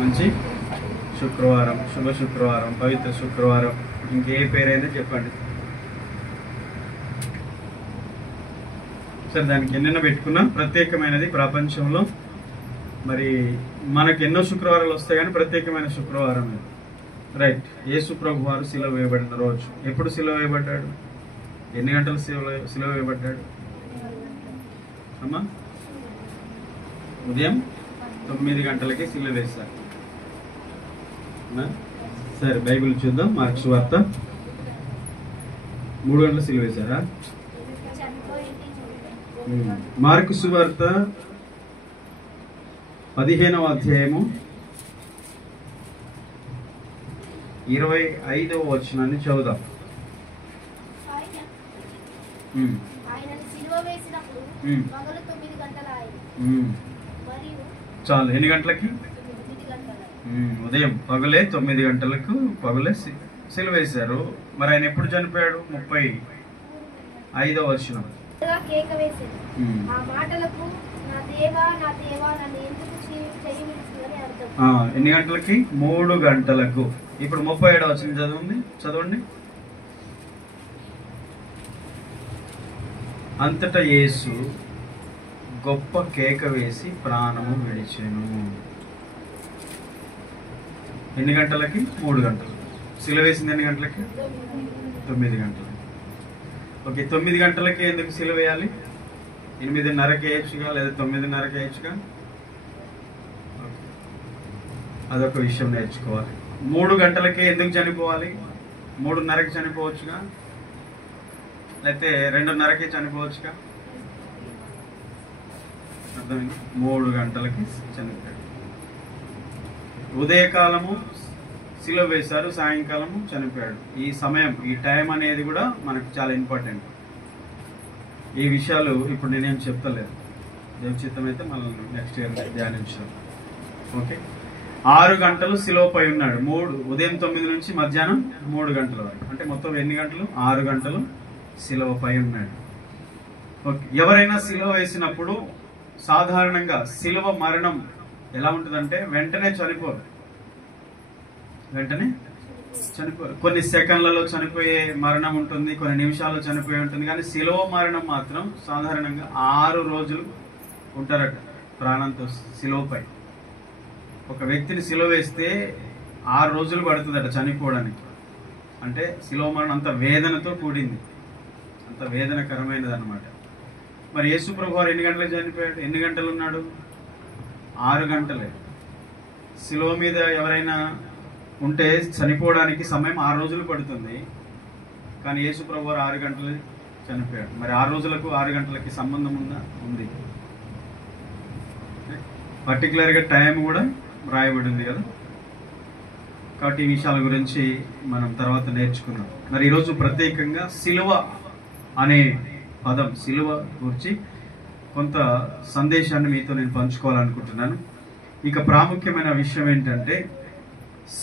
మంచి శుక్రవారం, శుభ శుక్రవారం, పవిత్ర శుక్రవారం, ఇంకే పేరైనా చెప్పండి. సరే, దానికి ఎన్నెన్నో పెట్టుకున్నాం. ప్రత్యేకమైనది ప్రపంచంలో. మరి మనకు ఎన్నో శుక్రవారాలు వస్తాయి కానీ ప్రత్యేకమైన శుక్రవారం ఇది. రైట్. యేసు ప్రభు వారు సిలువ వేయబడిన రోజు. ఎప్పుడు సిలువ వేయబడ్డాడు? ఎన్ని గంటలు సిలువ వేయబడ్డాడు అమ్మా? ఉదయం 9 గంటలకి సిలువ వేశారు. సరే, బైబిల్ చూద్దాం. మార్క్స్ వార్త 3 గంటల సిలువ వేశారా? మార్కు సువార్త 15వ అధ్యాయము 25వ వచనాన్ని చదువుదాం. చాలు. ఎన్ని గంటలకి? ఉదయం పగలే 9 గంటలకు పగలే సిలువ వేశారు. మరి ఆయన ఎప్పుడు చనిపోయాడు? 35వ వచనం. ఎన్ని గంటలకి? 3 గంటలకు. ఇప్పుడు 37వ వచనం చదవండి. అంతటా యేసు గొప్ప కేక వేసి ప్రాణము విడిచెను. ఎన్ని గంటలకి? 3 గంటలు. సిలువ వేసింది ఎన్ని గంటలకి? 9 గంటలు. ఓకే, 9 గంటలకి ఎందుకు సిలువ వేయాలి? 8:30కి వేయచ్చుగా, లేదా 9:30కి వేయచ్చుగా. అదొక విషయం నేర్చుకోవాలి. 3 గంటలకి ఎందుకు చనిపోవాలి? 3:30కి చనిపోవచ్చుగా, లేకపోతే 2:30కి చనిపోవచ్చుగా. అర్థమైంది? 3 గంటలకి చనిపోయాడు. ఉదయకాలము సిలువ వేశారు, సాయంకాలము చనిపోయాడు. ఈ సమయం, ఈ టైం అనేది కూడా మనకు చాలా ఇంపార్టెంట్. ఈ విషయాలు ఇప్పుడు నేనేం చెప్తలేదు. దేవచిత్తం అయితే మనం నెక్స్ట్ ఇయర్ ధ్యానించాం. ఓకే, 6 గంటలు సిలువపై ఉన్నాడు. ఉదయం 9 నుంచి మధ్యాహ్నం 3 గంటల వరకు. అంటే మొత్తం ఎన్ని గంటలు? 6 గంటలు సిలువపై ఉన్నాడు. ఓకే, ఎవరైనా సిలువ వేసినప్పుడు సాధారణంగా సిలువ మరణం ఎలా ఉంటుందంటే వెంటనే చనిపోరు. కొన్ని సెకండ్లలో చనిపోయే మరణం ఉంటుంది, కొన్ని నిమిషాల్లో చనిపోయి ఉంటుంది. కానీ సిలువ మరణం మాత్రం సాధారణంగా 6 రోజులు ఉంటారట ప్రాణంతో సిలువపై. ఒక వ్యక్తిని సిలువ వేస్తే 6 రోజులు పడుతుందట చనిపోవడానికి. అంటే సిలువ మరణం అంత వేదనతో కూడింది, అంత వేదనకరమైనది అన్నమాట. మరి యేసు ప్రభు వారు ఎన్ని గంటలకు చనిపోయాడు? ఎన్ని గంటలు ఉన్నాడు? 6 గంటలే. సిలువ మీద ఎవరైనా ఉంటే చనిపోవడానికి సమయం 6 రోజులు పడుతుంది. కానీ యేసు ప్రభు వారు 6 గంటలు చనిపోయాడు. మరి 6 రోజులకు 6 గంటలకి సంబంధం ఉందా? ఉంది. పర్టికులర్గా టైం కూడా రాయబడి ఉంది కదా. కాబట్టి ఈ విషయాల గురించి మనం తర్వాత నేర్చుకుందాం. మరి ఈరోజు ప్రత్యేకంగా సిలువ అనే పదం, సిలువ గురించి కొంత సందేశాన్ని మీతో నేను పంచుకోవాలనుకుంటున్నాను. ఇక ప్రాముఖ్యమైన విషయం ఏంటంటే,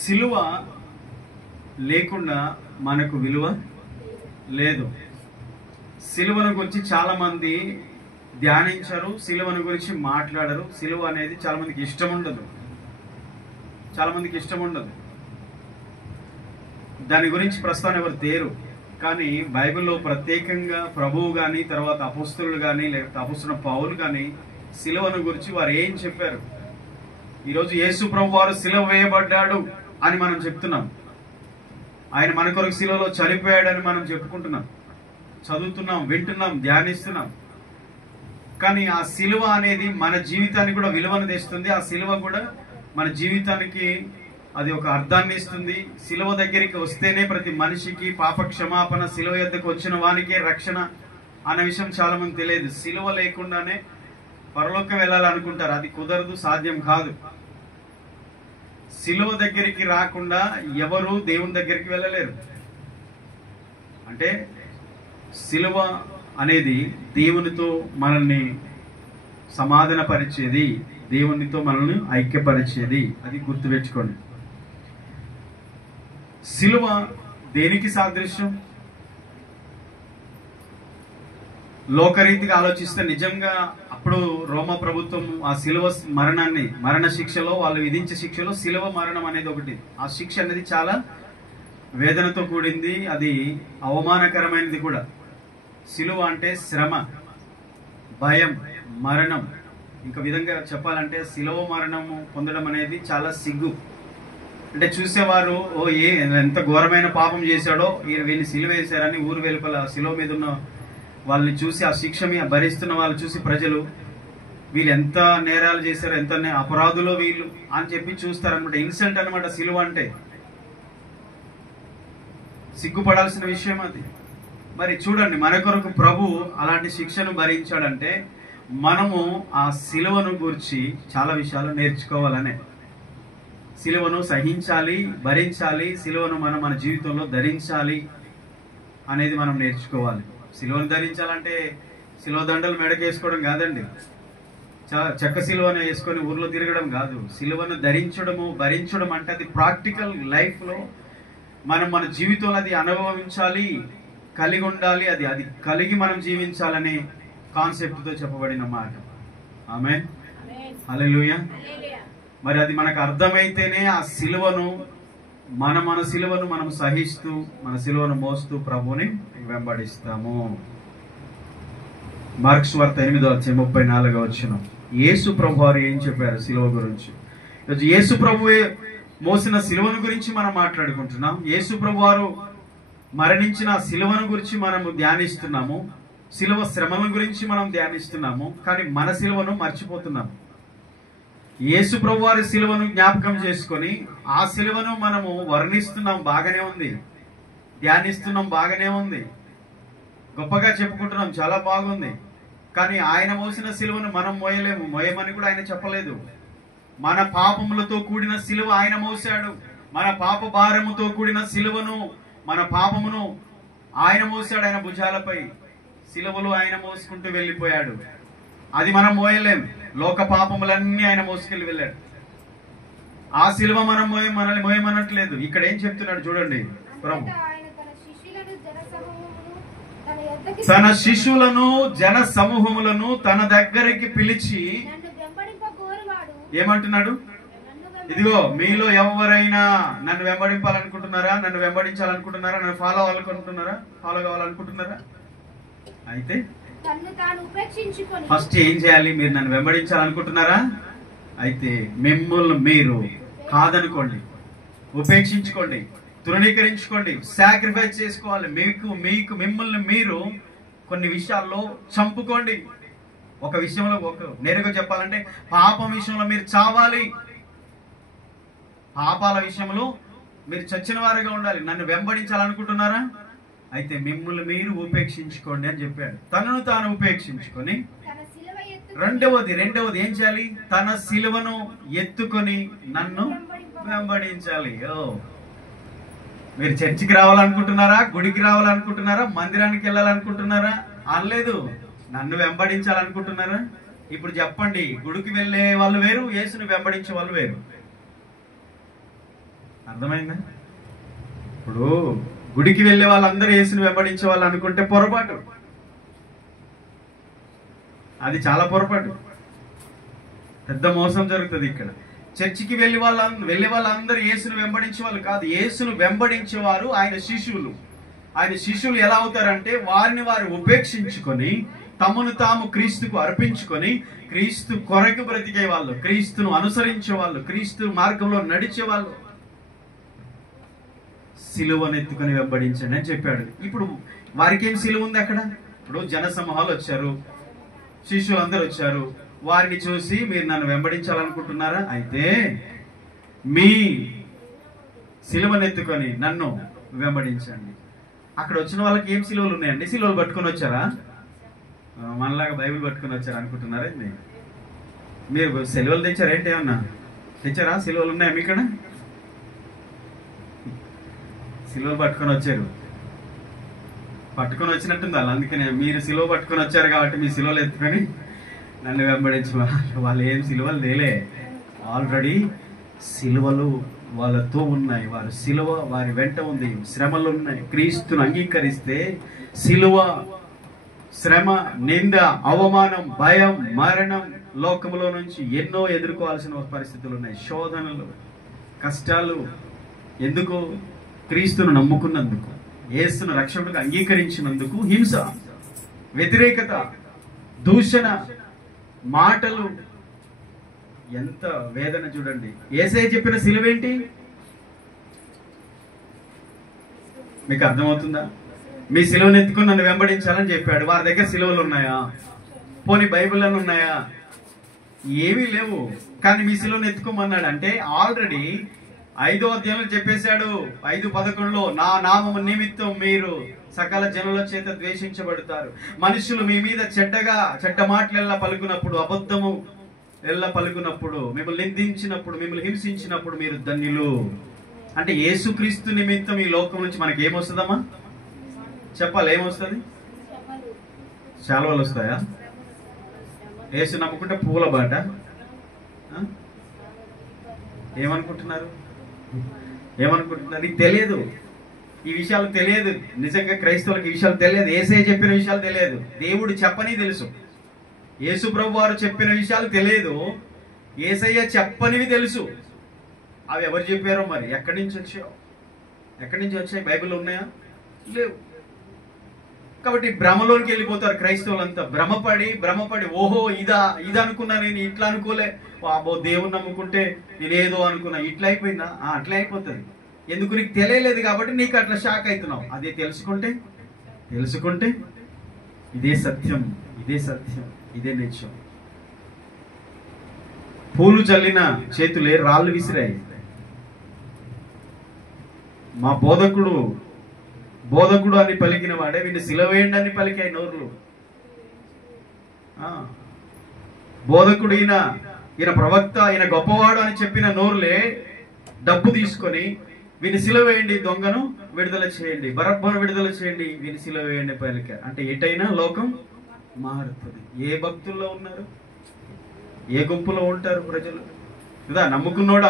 సిలువ లేకుండా మనకు విలువ లేదు. సిలువను గురించి చాలా మంది ధ్యానించరు, సిలువను గురించి మాట్లాడరు. సిలువ అనేది చాలా మందికి ఇష్టం ఉండదు. దాని గురించి ప్రస్తావన ఎవరు తేరు. కానీ బైబిల్లో ప్రత్యేకంగా ప్రభువు కానీ, తర్వాత అపోస్తలులు కానీ, లేకపోతే అపోస్తలుడైన పౌలు కానీ సిలువను గురించి వారు ఏం చెప్పారు? ఈరోజు యేసు ప్రభు వారు సిలువ వేయబడ్డాడు అని మనం చెప్తున్నాం. ఆయన మన కొరకు సిలువలో చనిపోయాడని మనం చెప్పుకుంటున్నాం, చదువుతున్నాం, వింటున్నాం, ధ్యానిస్తున్నాం. కానీ ఆ సిలువ అనేది మన జీవితానికి కూడా విలువను తెస్తుంది. ఆ సిలువ కూడా మన జీవితానికి అది ఒక అర్థాన్ని ఇస్తుంది. సిలువ దగ్గరికి వస్తేనే ప్రతి మనిషికి పాప క్షమాపణ, సిలువ యొద్దకు వచ్చిన వానికే రక్షణ అన్న విషయం చాలా మంది తెలియదు. సిలువ లేకుండానే పరలోకం వెళ్ళాలనుకుంటారు. అది కుదరదు, సాధ్యం కాదు. సిలువ దగ్గరికి రాకుండా ఎవరు దేవుని దగ్గరికి వెళ్ళలేరు. అంటే సిలువ అనేది దేవునితో మనల్ని సమాధానపరిచేది, దేవునితో మనల్ని ఐక్యపరిచేది. అది గుర్తుపెట్టుకోండి. సిలువ దేనికి సాదృశ్యం? లోకరీతిగా ఆలోచిస్తే నిజంగా అప్పుడు రోమా ప్రభుత్వం ఆ శిలువ మరణాన్ని, మరణ శిక్షలో వాళ్ళు విధించే శిక్షలో శిలువ మరణం అనేది ఒకటి. ఆ శిక్ష అనేది చాలా వేదనతో కూడింది, అది అవమానకరమైనది కూడా. శిలువ అంటే శ్రమ, భయం, మరణం. ఇంక విధంగా చెప్పాలంటే శిలువ మరణము పొందడం అనేది చాలా సిగ్గు. అంటే చూసేవారు ఎంత ఘోరమైన పాపం చేశాడో వీళ్ళని సిలువ వేశారని ఊరు వెలుపల శిలువ మీద ఉన్న వాళ్ళని చూసి, ఆ శిక్ష భరిస్తున్న వాళ్ళు చూసి ప్రజలు వీళ్ళు ఎంత నేరాలు చేశారు, ఎంత అపరాధులో వీళ్ళు అని చెప్పి చూస్తారనమాట. ఇన్సల్ట్ అనమాట శిలువ అంటే. సిగ్గుపడాల్సిన విషయం అది. మరి చూడండి, మన కొరకు ప్రభు అలాంటి శిక్షను భరించాడంటే మనము ఆ శిలువను గురించి చాలా విషయాలు నేర్చుకోవాలనే. శిలువను సహించాలి, భరించాలి, శిలువను మనం మన జీవితంలో ధరించాలి అనేది మనం నేర్చుకోవాలి. శిలువను ధరించాలంటే శిలువ దండలు మెడకేసుకోవడం కాదండి, చెక్క శిలువను వేసుకొని ఊర్లో తిరగడం కాదు. శిలువను ధరించడము, భరించడం అంటే అది ప్రాక్టికల్ లైఫ్లో మనం మన జీవితంలో అది అనుభవించాలి, కలిగి ఉండాలి, అది కలిగి మనం జీవించాలనే కాన్సెప్ట్తో చెప్పబడిన మాట. ఆమేన్, హల్లెలూయా. మరి అది మనకు అర్థమైతేనే ఆ సిలువను మన సిలువను మనం సహిస్తూ, మన సిలువను మోస్తూ ప్రభుని వెంబడిస్తాము. మార్క్స్ వార్త 8:34 యేసు ప్రభు వారు ఏం చెప్పారు సిలువ గురించి? యేసు ప్రభువే మోసిన సిలువను గురించి మనం మాట్లాడుకుంటున్నాం. యేసు ప్రభు వారు మరణించిన సిలువను గురించి మనము ధ్యానిస్తున్నాము, సిలువ శ్రమల గురించి మనం ధ్యానిస్తున్నాము. కానీ మన సిలువను మర్చిపోతున్నాము. యేసు ప్రభు వారి సిలువను జ్ఞాపకం చేసుకొని ఆ సిలువను మనము వర్ణిస్తున్నాం, బాగానే ఉంది, ధ్యానిస్తున్నాం, బాగానే ఉంది, గొప్పగా చెప్పుకుంటున్నాం, చాలా బాగుంది. కానీ ఆయన మోసిన సిలువను మనం మోయలేము, మోయమని కూడా ఆయన చెప్పలేదు. మన పాపములతో కూడిన సిలువ ఆయన మోసాడు. మన పాప భారముతో కూడిన సిలువను, మన పాపమును ఆయన మోసాడు. ఆయన భుజాలపై సిలువలు ఆయన మోసుకుంటూ వెళ్ళిపోయాడు. అది మనం మోయలేం. లోక పాపములన్నీ ఆయన మోసుకెళ్ళి వెళ్ళాడు. ఆ సిలువ మనల్ని మోయమనట్లేదు. ఇక్కడ ఏం చెప్తున్నాడు చూడండి ప్రభు. తన శిష్యులను, జన సమూహములను తన దగ్గరికి పిలిచి ఏమంటున్నాడు? ఇదిగో మీలో ఎవరైనా నన్ను వెంబడింపాలనుకుంటున్నారా, నన్ను వెంబడించాలనుకుంటున్నారా, నన్ను ఫాలో కావాలనుకుంటున్నారా? అయితే ఫస్ట్ ఏం చేయాలి? మీరు నన్ను వెంబడించాలనుకుంటున్నారా? అయితే మిమ్మల్ని మీరు కాదనుకోండి, ఉపేక్షించుకోండి, తృణీకరించుకోండి, సాక్రిఫైస్ చేసుకోవాలి. మిమ్మల్ని మీరు కొన్ని విషయాల్లో చంపుకోండి. ఒక విషయంలో నేరుగా చెప్పాలంటే పాపం విషయంలో మీరు చావాలి, పాపాల విషయంలో మీరు చచ్చిన వారుగా ఉండాలి. నన్ను వెంబడించాలనుకుంటున్నారా? అయితే మిమ్మల్ని మీరు ఉపేక్షించుకోండి అని చెప్పాడు. తనను తాను ఉపేక్షించుకొని రెండవది ఏం చేయాలి? తన సిలువను ఎత్తుకొని నన్ను వెంబడించాలి. మీరు చర్చికి రావాలనుకుంటున్నారా, గుడికి రావాలనుకుంటున్నారా, మందిరానికి వెళ్ళాలనుకుంటున్నారా? అనలేదు. నన్ను వెంబడించాలనుకుంటున్నారా? ఇప్పుడు చెప్పండి, గుడికి వెళ్ళే వాళ్ళు వేరు, యేసుని వెంబడించే వాళ్ళు వేరు. అర్థమైందా? ఇప్పుడు గుడికి వెళ్ళే వాళ్ళందరూ యేసుని వెంబడించే వాళ్ళు అనుకుంటే పొరపాటు. అది చాలా పొరపాటు, పెద్ద మోసం జరుగుతుంది ఇక్కడ. చర్చికి వెళ్ళే వాళ్ళందరూ యేసును వెంబడించే వాళ్ళు కాదు. యేసును వెంబడించేవారు ఆయన శిష్యులు. ఆయన శిష్యులు ఎలా అవుతారంటే వారిని వారు ఉపేక్షించుకొని తమను తాము క్రీస్తుకు అర్పించుకొని క్రీస్తు కొరకు బ్రతికే వాళ్ళు, క్రీస్తును అనుసరించే వాళ్ళు, క్రీస్తు మార్గంలో నడిచే వాళ్ళు. సిలువనెత్తుకొని వెంబడించండి అని చెప్పాడు. ఇప్పుడు వారికి ఏం సిలువ ఉంది అక్కడ? ఇప్పుడు జనసమూహాలు వచ్చారు, శిష్యులు అందరూ వచ్చారు. వారిని చూసి మీరు నన్ను వెంబడించాలనుకుంటున్నారా? అయితే మీ సిలువనెత్తుకొని నన్ను వెంబడించండి. అక్కడ వచ్చిన వాళ్ళకి ఏం సిలువలు ఉన్నాయండి? సిలువలు పట్టుకొని వచ్చారా? మనలాగా బైబిల్ పట్టుకొని వచ్చారా అనుకుంటున్నారా? మీరు సిలువలు తెచ్చారా? ఏంటి ఏమన్నా తెచ్చారా? సిలువలు ఉన్నాయా మీ ఇక్కడ? సిలువలు పట్టుకొని వచ్చారు, పట్టుకొని వచ్చినట్టుంది వాళ్ళు. అందుకనే మీరు సిలువ పట్టుకొని వచ్చారు కాబట్టి మీ సిలువలు ఎత్తుకొని నన్ను వెంబడించు. వాళ్ళు ఏం సిలువలు తేలే, ఆల్రెడీ సిలువలు వాళ్ళతో ఉన్నాయి. వారు సిలువ వారి వెంట ఉంది, శ్రమలు ఉన్నాయి. క్రీస్తును అంగీకరిస్తే శ్రమ, నింద, అవమానం, భయం, మరణం, లోకములో నుంచి ఎన్నో ఎదుర్కోవాల్సిన పరిస్థితులు ఉన్నాయి. శోధనలు, కష్టాలు. ఎందుకు? క్రీస్తును నమ్ముకున్నందుకు, యేసును రక్షకుడిగా అంగీకరించినందుకు. హింస, వ్యతిరేకత, దూషణ, మాటలు. ఎంత వేదన చూడండి. యేసయ్య చెప్పిన సిలువేంటి? మీకు అర్థమవుతుందా? మీ సిలువను ఎత్తుకుని నన్ను వెంబడించాలని చెప్పాడు. వారి దగ్గర సిలువలు ఉన్నాయా? పోనీ బైబిల్ ఉన్నాయా? ఏమీ లేవు. కానీ మీ సిలువను ఎత్తుకోమన్నాడు. అంటే ఆల్రెడీ 5వ అధ్యాయంలో చెప్పేశాడు, 5:11లో, నా నామము నిమిత్తం మీరు సకల జనుల చేత ద్వేషించబడతారు. మనుషులు మీ మీద చెడ్డ మాటలు ఎల్లా పలుకున్నప్పుడు, అబద్ధము ఎల్లా పలుకున్నప్పుడు, మిమ్మల్ని నిందించినప్పుడు, మిమ్మల్ని హింసించినప్పుడు మీరు ధన్యులు. అంటే యేసుక్రీస్తు నిమిత్తం ఈ లోకం నుంచి మనకి ఏమొస్తుందమ్మా? చెప్పాలి, ఏమొస్తుంది? శాలువలు వస్తాయా? యేసు నమ్ముకుంటే పూల బాట. ఏమనుకుంటున్నారు? నీకు తెలియదు, ఈ విషయాలు తెలియదు. నిజంగా క్రైస్తవులకు ఈ విషయాలు తెలియదు. యేసయ్య చెప్పిన విషయాలు తెలియదు. దేవుడు చెప్పని తెలుసు. యేసు ప్రభు వారు చెప్పిన విషయాలు తెలియదు. యేసయ్య చెప్పనివి తెలుసు. అవి ఎవరు చెప్పారో మరి, ఎక్కడి నుంచి వచ్చాయి? బైబిల్లో ఉన్నాయా? లేవు. కాబట్టి భ్రమలోనికి వెళ్ళిపోతారు క్రైస్తవులంతా. భ్రమపడి ఓహో ఇదా అనుకున్నా, నేను ఇట్లా అనుకోలే, అబ్బో దేవుని నమ్ముకుంటే నేనేదో అనుకున్నా, ఇట్లా అయిపోయిందా? అట్లా అయిపోతుంది. ఎందుకు? నీకు తెలియలేదు కాబట్టి నీకు అట్లా షాక్ అవుతున్నావు. అదే తెలుసుకుంటే ఇదే సత్యం, ఇదే నిత్యం. పూలు చల్లిన చేతులే రాళ్ళు విసిరాయి. మా బోధకుడు అని పలికిన వాడే వీడిని సిలువేయండి అని పలికాయి నోర్లు. బోధకుడు ఈయన ప్రవక్త, ఈయన గొప్పవాడు అని చెప్పిన నోర్లే డబ్బు తీసుకొని వీని సిలువేయండి, దొంగను విడుదల చేయండి, బరబ్బను విడుదల చేయండి, వీని సిలువేయండి పలికారు. అంటే ఎటైనా లోకం మారుతుంది. ఏ భక్తుల్లో ఉన్నారు? ఏ గుంపులో ఉంటారు ప్రజలు? కదా, నమ్ముకున్నోడు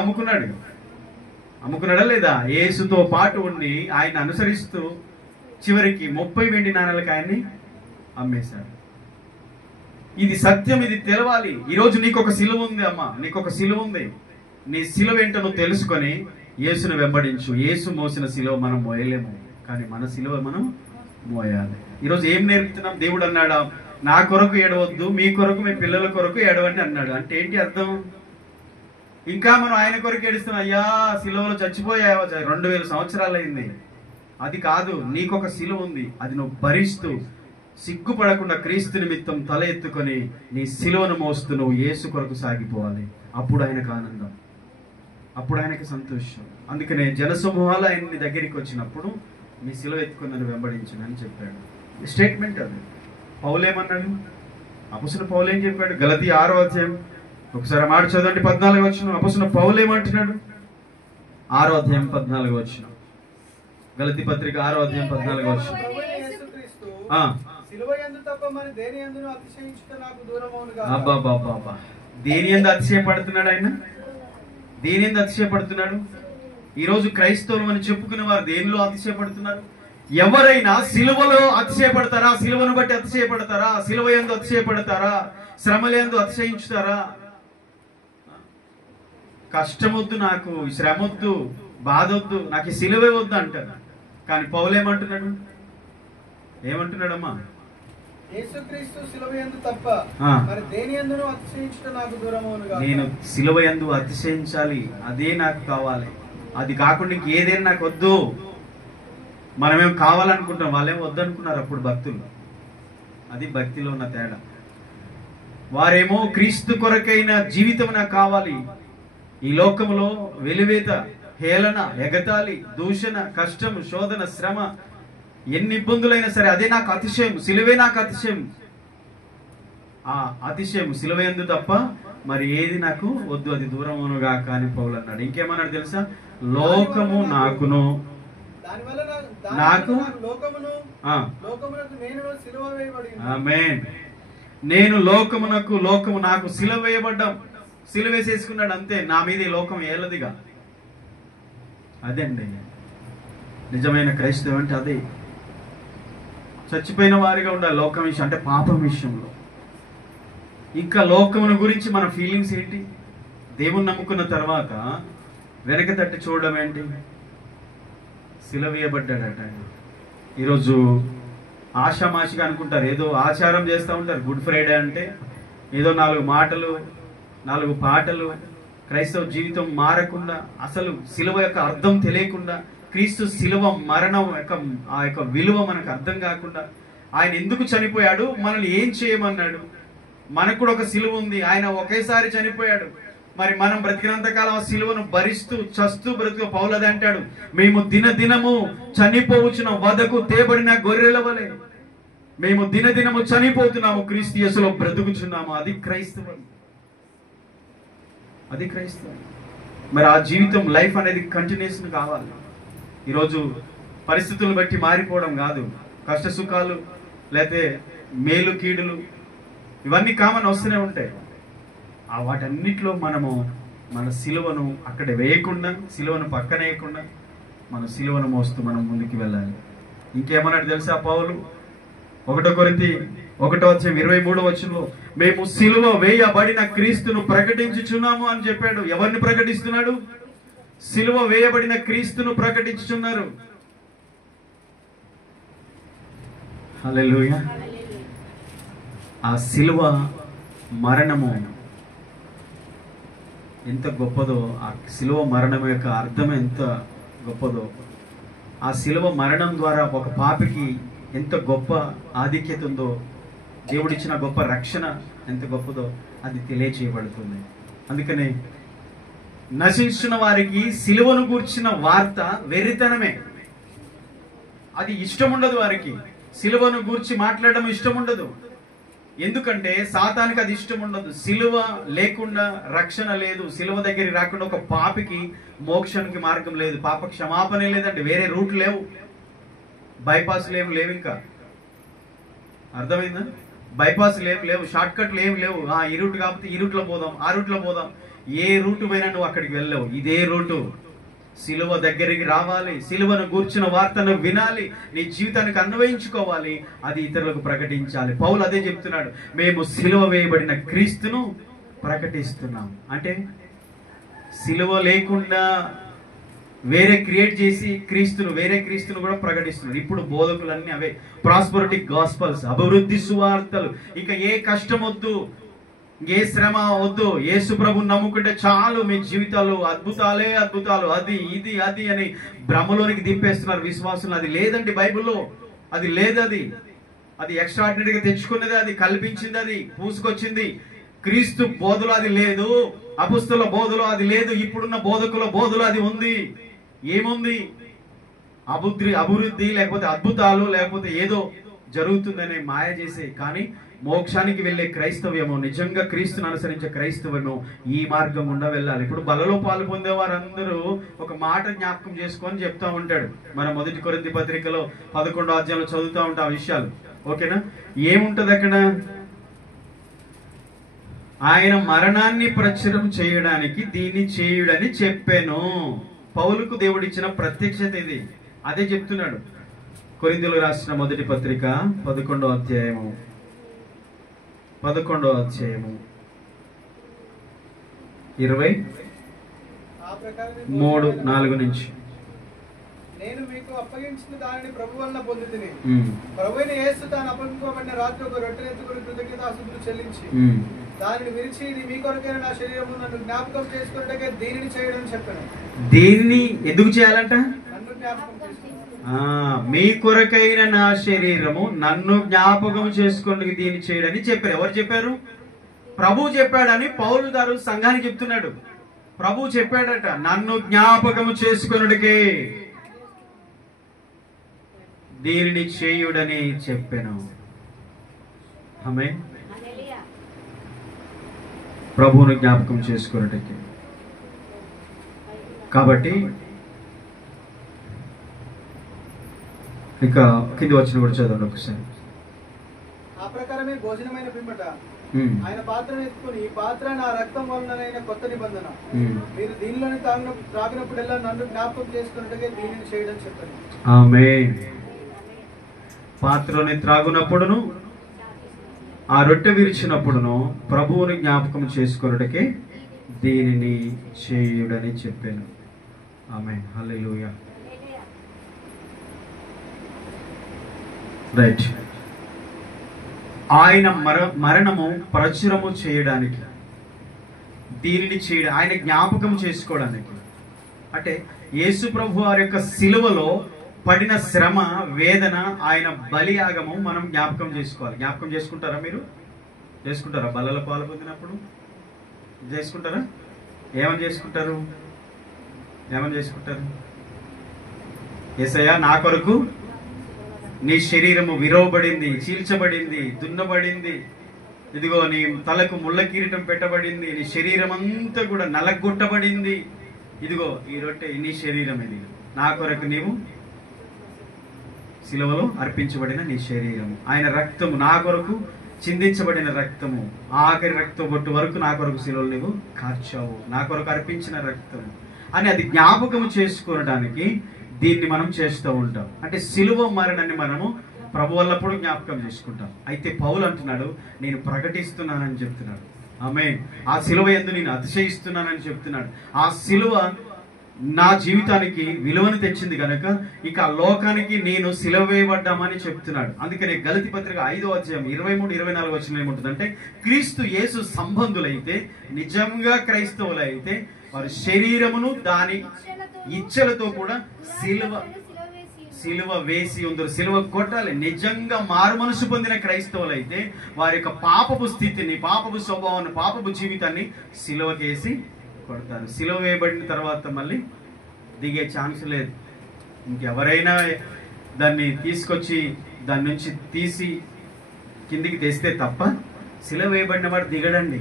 అమ్ముకున్నాడా లేదా? యేసుతో పాటు ఉండి ఆయన అనుసరిస్తూ చివరికి 30 వెండి నాణాలకు ఆయన్ని అమ్మేశాడు. ఇది సత్యం, ఇది తెలవాలి. ఈరోజు నీకు ఒక సిలువ ఉంది అమ్మా, నీకొక సిలువ ఉంది. నీ సిలువ ఏంటో నువ్వు తెలుసుకొని యేసును వెంబడించు. యేసు మోసిన సిలువ మనం మోయలేము, కానీ మన సిలువ మనం మోయాలి. ఈరోజు ఏం నేర్పుతున్నాం? దేవుడు అన్నాడా, నా కొరకు ఏడవద్దు, మీ కొరకు, మీ పిల్లల కొరకు ఏడవండి అన్నాడు. అంటే ఏంటి అర్థం? ఇంకా మనం ఆయన కొరకు ఏడుస్తున్నాం. అయ్యా సిలువలో చచ్చిపోయావా, 2000 సంవత్సరాలు అయింది. అది కాదు, నీకొక సిలువ ఉంది. అది నువ్వు భరిస్తూ సిగ్గుపడకుండా క్రీస్తు నిమిత్తం తల ఎత్తుకొని నీ సిలువను మోస్తూ నువ్వు యేసు కొరకు సాగిపోవాలి. అప్పుడు ఆయనకు ఆనందం, అప్పుడు ఆయనకి సంతోషం. అందుకనే జనసమూహాలు ఆయన దగ్గరికి వచ్చినప్పుడు మీ సిలువ ఎత్తుకొని నన్ను వెంబడించను అని చెప్పాడు. స్టేట్మెంట్ అది. పౌలేమన్నాడు? అపొస్తలుడు పౌలు ఏం చెప్పాడు? గలతీ 6వ అధ్యాయం ఒకసారి మాట చదవండి, 14వ వచనం. అపొస్తలుడు పౌలు ఏమంటున్నాడు? 6వ అధ్యాయం 14వ వచనం. గలతీ పత్రిక 6వ అధ్యాయం 14వ వచనం. దేని యందు అతిశయపడుతున్నాడు ఆయన? దేని యందు అతిశయపడుతున్నాడు? ఈరోజు క్రైస్తవులు అని చెప్పుకునే వారు దేనిలో అతిశయపడుతున్నారు? ఎవరైనా సిలువలో అతిశయపడతారా? సిలువను బట్టి అతిశయపడతారా? సిలువ యందు అతిశయపడతారా? శ్రమలందు అతిశయించుతారా? కష్టమొద్దు నాకు, శ్రమొద్దు, బాధొద్దు, నాకు ఈ సిలువే వద్దు అంటారు. కానీ పౌలు ఏమంటున్నాడమ్మా? నేను సిలువ యందు అతిశయించాలి, అదే నాకు కావాలి. అది కాకుండా ఇంకేదైనా నాకు వద్దు. మనమేం కావాలనుకుంటాం, వాళ్ళేం వద్దనుకున్నారు అప్పుడు భక్తులు. అది భక్తిలో ఉన్న తేడా. వారేమో క్రీస్తు కొరకైన జీవితం నాకు కావాలి. ఈ లోకంలో వెలివేత, హేళన, ఎగతాళి, దూషణ, కష్టం, శోధన, శ్రమ, ఎన్ని ఇబ్బందులైనా సరే అదే నాకు అతిశయం, సిలువే నాకు అతిశయం. ఆ అతిశయం సిలువ యందు తప్ప మరి ఏది నాకు వద్దు, అది దూరమునుగా కానీ పౌలు అన్నాడు. ఇంకేమన్నాడు తెలుసా? లోకము నాకును, నాకు ఆమేన్, నేను లోకము నాకు సిలువ వేయబడ్డాం. సిలువ వేసేసుకున్నాడు అంతే. నా మీద ఈ లోకం ఏలదిగా. అదే అండి నిజమైన క్రైస్తవం అంటే. అదే చచ్చిపోయిన వారిగా ఉండాలి లోకం విషయం, అంటే పాపం విషయంలో. ఇంకా లోకమును గురించి మన ఫీలింగ్స్ ఏంటి? దేవుని నమ్ముకున్న తర్వాత వెనక తట్టి చూడడం ఏంటి? సిలవేయబడ్డాడట. ఈరోజు ఆషామాషిగా అనుకుంటారు, ఏదో ఆచారం చేస్తూ ఉంటారు. గుడ్ ఫ్రైడే అంటే ఏదో 4 మాటలు 4 పాటలు, క్రైస్తవ జీవితం మారకుండా, అసలు సిలువ యొక్క అర్థం తెలియకుండా, క్రీస్తు సిలువ మరణం ఆ యొక్క విలువ మనకు అర్థం కాకుండా, ఆయన ఎందుకు చనిపోయాడు, మనల్ని ఏం చేయమన్నాడు, మనకు కూడా ఒక సిలువ ఉంది, ఆయన ఒకేసారి చనిపోయాడు, మరి మనం బ్రతికినంతకాలం ఆ సిలువను భరిస్తూ చస్తూ బ్రతుకు. పౌలు అదే అంటాడు, మేము దినదినము చనిపోవచ్చున్న వదకు తేబడిన గొర్రెల వలె మేము దినదినము చనిపోతున్నాము, క్రీస్తు యేసులో బ్రతుకుచున్నాము. అది క్రైస్తవం, అది క్రైస్తవం. మరి ఆ జీవితం, లైఫ్ అనేది కంటిన్యూషన్ కావాలి. ఈరోజు పరిస్థితులను బట్టి మారిపోవడం కాదు, కష్ట సుఖాలు లేకపోతే మేలు కీడులు ఇవన్నీ కామన్ వస్తూనే ఉంటాయి. ఆ వాటన్నిటిలో మనము మన సిలువను అక్కడ వేయకుండా, సిలువను పక్కన వేయకుండా మన సిలువను మోస్తూ మనం ముందుకు వెళ్ళాలి. ఇంకేమన్నాడు తెలుసా పౌలు? 1 కొరింథీ 1:23 మేము సిలువ వేయబడిన క్రీస్తును ప్రకటించుచున్నాము అని చెప్పాడు. ఎవరిని ప్రకటిస్తున్నాడు? సిలువ వేయబడిన క్రీస్తును ప్రకటించుచున్నారు. హల్లెలూయా. ఆ సిలువ మరణము ఎంత గొప్పదో, ఆ సిలువ మరణం యొక్క అర్థం ఎంత గొప్పదో, ఆ సిలువ మరణం ద్వారా ఒక పాపికి ఎంత గొప్ప ఆధిక్యత ఉందో, దేవుడిచ్చిన గొప్ప రక్షణ ఎంత గొప్పదో అది తెలియచేయబడుతుంది. అందుకనే నశించిన వారికి సిలువను గూర్చిన వార్త వెర్రితనమే. అది ఇష్టం ఉండదు వారికి, సిలువను గూర్చి మాట్లాడడం ఇష్టం ఉండదు. ఎందుకంటే సాతానికి అది ఇష్టం ఉండదు. సిలువ లేకుండా రక్షణ లేదు, సిలువ దగ్గరికి రాకుండా ఒక పాపికి మోక్షానికి మార్గం లేదు, పాప క్షమాపణ లేదండి, వేరే రూట్ లేవు, బైపాస్లు ఏమి లేవు, ఇంకా అర్థమైందా? బైపాస్లు ఏమి లేవు, షార్ట్ కట్లు ఏమి లేవు. ఈ రూట్ కాకపోతే ఈ రూట్లో పోదాం, ఆ రూట్లో పోదాం. ఏ రూట్ పోయినా నువ్వు అక్కడికి వెళ్ళవు, ఇదే రూటు. సిలువ దగ్గరికి రావాలి, సిలువను గూర్చిన వార్తను వినాలి, నీ జీవితానికి అన్వయించుకోవాలి, అది ఇతరులకు ప్రకటించాలి. పౌలు అదే చెప్తున్నాడు, మేము సిలువ వేయబడిన క్రీస్తును ప్రకటిస్తున్నాం. అంటే సిలువ లేకుండా వేరే క్రియేట్ చేసి వేరే క్రీస్తును కూడా ప్రకటిస్తున్నారు. ఇప్పుడు బోధకులన్నీ అవే, ప్రాస్పరిటీ గాస్పల్స్, అభివృద్ధి సువార్తలు. ఇంకా ఏ కష్టం వద్దు, ఏ శ్రమ వద్దు, యేసు ప్రభువుని నమ్ముకుంటే చాలు, మీ జీవితాలు అద్భుతాలే అద్భుతాలు, అది ఇది అది అని భ్రమలోనికి దింపేస్తున్నారు విశ్వాసులు. అది లేదండి బైబిల్లో, అది లేదు. అది ఎక్స్ట్రాడినరీగా తెచ్చుకున్నది, అది కల్పించింది, అది పూసుకొచ్చింది. క్రీస్తు బోధలో అది లేదు, అపొస్తలుల బోధలో అది లేదు, ఇప్పుడున్న బోధకుల బోధలో అది ఉంది. ఏముంది? అభివృద్ధి లేకపోతే అద్భుతాలు లేకపోతే ఏదో జరుగుతుందనే మాయ చేసే. కానీ మోక్షానికి వెళ్ళే క్రైస్తవ్యము, నిజంగా క్రీస్తును అనుసరించే క్రైస్తవ్యము ఈ మార్గం గుండా వెళ్ళాలి. ఇప్పుడు బలలో పాలు పొందే వారందరూ ఒక మాట జ్ఞాపకం చేసుకొని చెప్తా ఉంటాడు. మన 1 కొరింథీ పత్రికలో 11వ అధ్యాయంలో చదువుతూ ఉంటాం ఆ విషయాలు. ఓకేనా? ఏముంటది అక్కడ? ఆయన మరణాన్ని ప్రచురం చేయడానికి దీన్ని చేయుడని చెప్పాను. పౌలుకు దేవుడిచ్చిన ప్రత్యక్షత ఇది. అదే చెప్తున్నాడు. కొరింథీయులకు రాసిన 1 పత్రిక 11వ అధ్యాయము 23:4 నుంచి. నేను మీకు అప్పగించిన దానిని ప్రభు వలన పొందితిని. ప్రభువైన యేసు తాను అప్పగింపబడిన రాత్రి ఒక రొట్టెను ఎత్తుకొని కృతజ్ఞతాస్తుతులు చెల్లించి దానిని విరిచి, ఇది మీ కొరకైన నా శరీరము, నన్ను జ్ఞాపకం చేసుకున్నట్టుగా దీనిని చేయడం చెప్పాను. దీన్ని ఎందుకు చేయాలంట? నన్ను జ్ఞాపకం చేసుకున్నాను. మీ కొరకైన నా శరీరము, నన్ను జ్ఞాపకం చేసుకున్నట్టుగా దీన్ని చేయడని చెప్పారు. ఎవరు చెప్పారు? ప్రభు చెప్పాడని పౌలు గారు సంఘానికి చెప్తున్నాడు. ప్రభు చెప్పాడట, నన్ను జ్ఞాపకము చేసుకున్నట్టుకే దీనిని చేయుడని చెప్పాను. ఆమేన్. ప్రభువును జ్ఞాపకం చేసుకున్నట్టుకే. కాబట్టి ఇక కింది వచ్చిన కూడా చదవండి ఒకసారి. ఆ ప్రకారమే భోజనమైన పిమ్మట ఆయన పాత్రను ఎత్తుకుని, ఈ పాత్ర నా రక్తం వలనైన కొత్త నిబంధన, మీరు దీనిలోని త్రాగినప్పుడల్లా నన్ను జ్ఞాపకం చేసుకున్నట్టుగా దీనిని చేయడం చెప్పాను. ఆమేన్. పాత్రని త్రాగునప్పుడును ఆ రొట్టె విరిచినప్పుడును ప్రభువుని జ్ఞాపకం చేసుకొనుటకే దీనిని చేయుడని చెప్పాను. ఆమేన్. హల్లెలూయా. రైట్. ఆయన మరణము ప్రచురము చేయడానికి, దీనిని చేయడం, ఆయన జ్ఞాపకం చేసుకోవడానికి. అంటే యేసు ప్రభు వారి యొక్క సిలువలో పడిన శ్రమ, వేదన, ఆయన బలియాగము మనం జ్ఞాపకం చేసుకోవాలి. జ్ఞాపకం చేసుకుంటారా? మీరు చేసుకుంటారా? బలలో పాలు పొందినప్పుడు చేసుకుంటారా? ఏమని చేసుకుంటారు? ఏమని చేసుకుంటారు? యేసయ్యా, నా కొరకు నీ శరీరము విరవబడింది, చీల్చబడింది, దున్నబడింది, ఇదిగో నీ తలకు ముళ్ళ కిరీటం పెట్టబడింది, నీ శరీరం అంతా కూడా నలగొట్టబడింది, ఇదిగో ఈ రొట్టె నీ శరీరం, ఇది నా కొరకు నీవు శిలువలో అర్పించబడిన నీ శరీరము, ఆయన రక్తము నా కొరకు చిందించబడిన రక్తము, ఆఖరి రక్తం బొట్టు వరకు నా కొరకు శిలువలు నీవు కార్చావు, నా కొరకు అర్పించిన రక్తము అని అది జ్ఞాపకం చేసుకోవడానికి దీన్ని మనం చేస్తూ ఉంటాం. అంటే శిలువ మరణాన్ని మనము ప్రభు వల్లప్పుడు జ్ఞాపకం చేసుకుంటాం. అయితే పౌలు అంటున్నాడు, నేను ప్రకటిస్తున్నానని చెప్తున్నాడు. ఆమేన్. ఆ శిలువ యందు నేను అతిశయిస్తున్నానని చెప్తున్నాడు. ఆ శిలువ నా జీవితానికి విలువను తెచ్చింది కనుక ఇక లోకానికి నేను సిలువ వేయబడ్డామని చెప్తున్నాడు. అందుకనే గలతీ పత్రిక 5వ అధ్యాయం 23-24 వచనం ఏముంటుందంటే, క్రీస్తు యేసు సంబంధులైతే, నిజంగా క్రైస్తవులైతే వారి శరీరమును దాని ఇచ్చలతో కూడా సిలువ వేసి ఉందరు. సిలువ కొట్టాలి. నిజంగా మారు మనసు పొందిన క్రైస్తవులైతే వారి యొక్క పాపపు స్థితిని, పాపపు స్వభావాన్ని, పాపపు జీవితాన్ని సిలువకేసి కొడతారు. సిలువ వేయబడిన తర్వాత మళ్ళీ దిగే ఛాన్స్ లేదు. ఇంకెవరైనా దాన్ని తీసుకొచ్చి దాని నుంచి తీసి కిందికి తెస్తే తప్ప సిలువ వేయబడిన వాడు దిగడండి.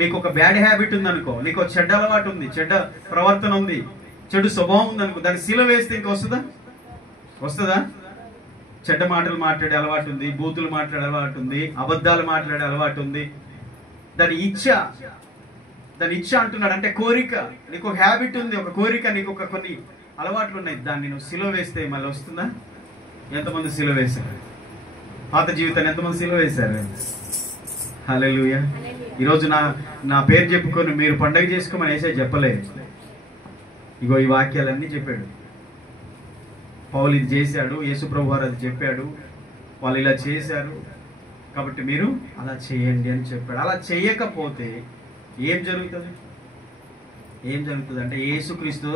మీకు ఒక బ్యాడ్ హ్యాబిట్ ఉందనుకో, నీకు ఒక చెడ్డ అలవాటు ఉంది, చెడ్డ ప్రవర్తన ఉంది, చెడు స్వభావం ఉందనుకో, దాన్ని సిలువ వేస్తే ఇంక వస్తుందా? చెడ్డ మాటలు మాట్లాడే అలవాటు ఉంది, బూతులు మాట్లాడే అలవాటు ఉంది, అబద్ధాలు మాట్లాడే అలవాటు ఉంది. దాని ఇచ్చ అంటున్నాడు. అంటే కోరిక, నీకు ఒక హ్యాబిట్ ఉంది, ఒక కోరిక, నీకు ఒక కొన్ని అలవాట్లు ఉన్నాయి. దాన్ని నువ్వు సిలువ వేస్తే మళ్ళీ వస్తుందా? ఎంతమంది సిలువ వేశారు? పాత జీవితాన్ని ఎంతమంది సిలువ వేశారు? హల్లెలూయా. ఈరోజు నా పేరు చెప్పుకొని మీరు పండగ చేసుకోమని యేసయ్య చెప్పలేదు. ఇగో ఈ వాక్యాలన్నీ చెప్పాడు. పౌలు ఇది చేశాడు, యేసు ప్రభు వారు అది చెప్పాడు, వాళ్ళు ఇలా చేశారు కాబట్టి మీరు అలా చేయండి అని చెప్పాడు. అలా చేయకపోతే ఏం జరుగుతుంది? అంటే యేసుక్రీస్తు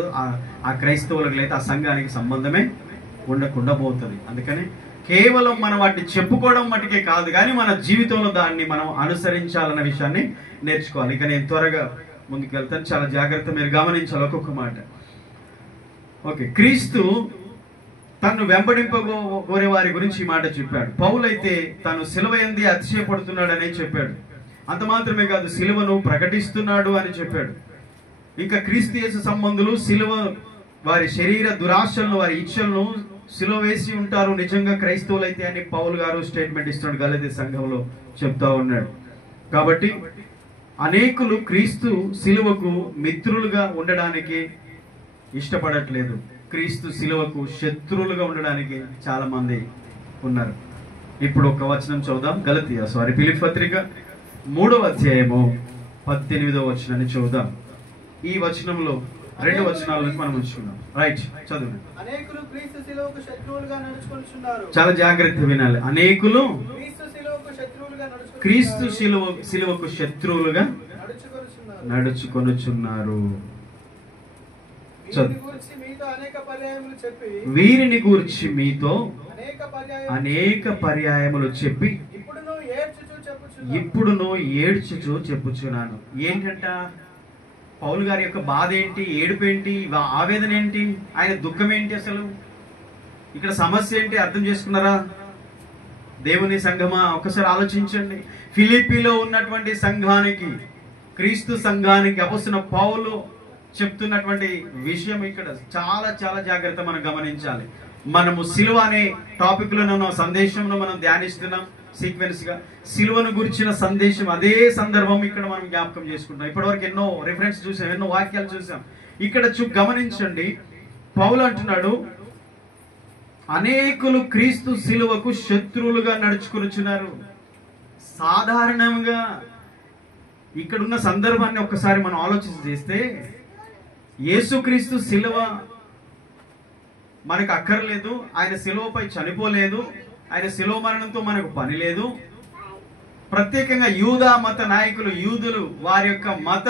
ఆ క్రైస్తవులకు లేదా ఆ సంఘానికి సంబంధమే ఉండకుండా పోతుంది. అందుకని కేవలం మనం వాటిని చెప్పుకోవడం మటుకే కాదు, కానీ మన జీవితంలో దాన్ని మనం అనుసరించాలన్న విషయాన్ని నేర్చుకోవాలి. ఇక నేను త్వరగా ముందుకు వెళ్తాను, చాలా జాగ్రత్త మీరు గమనించాలి ఒక్కొక్క మాట. ఓకే, క్రీస్తు తను వెంబడింపగోరే వారి గురించి ఈ మాట చెప్పాడు. పౌలైతే తాను సిలువ యందు అతిశయపడుతున్నాడు అని చెప్పాడు. అంత మాత్రమే కాదు, సిలువను ప్రకటిస్తున్నాడు అని చెప్పాడు. ఇంకా క్రీస్తు యేసు సంబంధులు సిలువ వారి శరీర దురాశలను, వారి ఇచ్చలను సిలువ వేసి ఉంటారు నిజంగా క్రైస్తవులైతే అని పౌలు గారు స్టేట్మెంట్ ఇస్తున్నాడు, గలతీ సంఘంలో చెప్తా ఉన్నాడు. కాబట్టి అనేకులు క్రీస్తు సిలువకు మిత్రులుగా ఉండడానికి ఇష్టపడట్లేదు, క్రీస్తు సిలువకు శత్రువులుగా ఉండడానికి చాలా మంది ఉన్నారు. ఇప్పుడు ఒక వచనం చదువుదాం. ఫిలిప్పీ పత్రిక 3వ అధ్యాయము 18వ వచనాన్ని చదువుదాం. ఈ వచనంలో 2 వచనాలను మనం ఉంచుకున్నాం. రైట్, చదువు. అనేకులు క్రీస్తు సిలువకు శత్రువులుగా నడుచుకొనుచున్నారు. చాలా జాగ్రత్తగా వినాలి. అనేకులు క్రీస్తు సిలువకు శత్రువులుగా నడుచుకొనుచున్నారు. వీరిని గూర్చి మీతో అనేక పర్యాయములు చెప్పి ఇప్పుడును ఏడ్చుచూ చెప్పుచున్నాను. ఏంటంట? పౌలు గారి యొక్క బాధ ఏంటి? ఏడుపు ఏంటి? ఆవేదన ఏంటి? ఆయన దుఃఖం ఏంటి? అసలు ఇక్కడ సమస్య ఏంటి? అర్థం చేసుకున్నారా దేవుని సంఘమా? ఒకసారి ఆలోచించండి. ఫిలిప్పీలో ఉన్నటువంటి సంఘానికి, క్రీస్తు సంఘానికి అపొస్తలుడైన పౌలు చెప్తున్నటువంటి విషయం ఇక్కడ చాలా చాలా జాగ్రత్త మనం గమనించాలి. మనము సిలువ అనే టాపిక్ లో ఉన్న సందేశంలో మనం ధ్యానిస్తున్నాం. సీక్వెన్స్ గా సిలువను గురించిన సందేశం, అదే సందర్భం ఇక్కడ మనం జ్ఞాపకం చేసుకుంటాం. ఇప్పటివరకు ఎన్నో రిఫరెన్స్ చూసాం, ఎన్నో వాక్యాలు చూసాం. ఇక్కడ గమనించండి, పౌలు అంటున్నాడు, అనేకులు క్రీస్తు సిలువకు శత్రువులుగా నడుచుకొనుచున్నారు. సాధారణంగా ఇక్కడున్న సందర్భాన్ని ఒక్కసారి మనం ఆలోచన చేస్తే, యేసుక్రీస్తు సిలువ మనకు అక్కర్లేదు, ఆయన సిలువపై చనిపోలేదు, ఆయన సిలువ మరణంతో మనకు పని లేదు. ప్రత్యేకంగా యూదా మత నాయకులు, యూదులు వారి యొక్క మత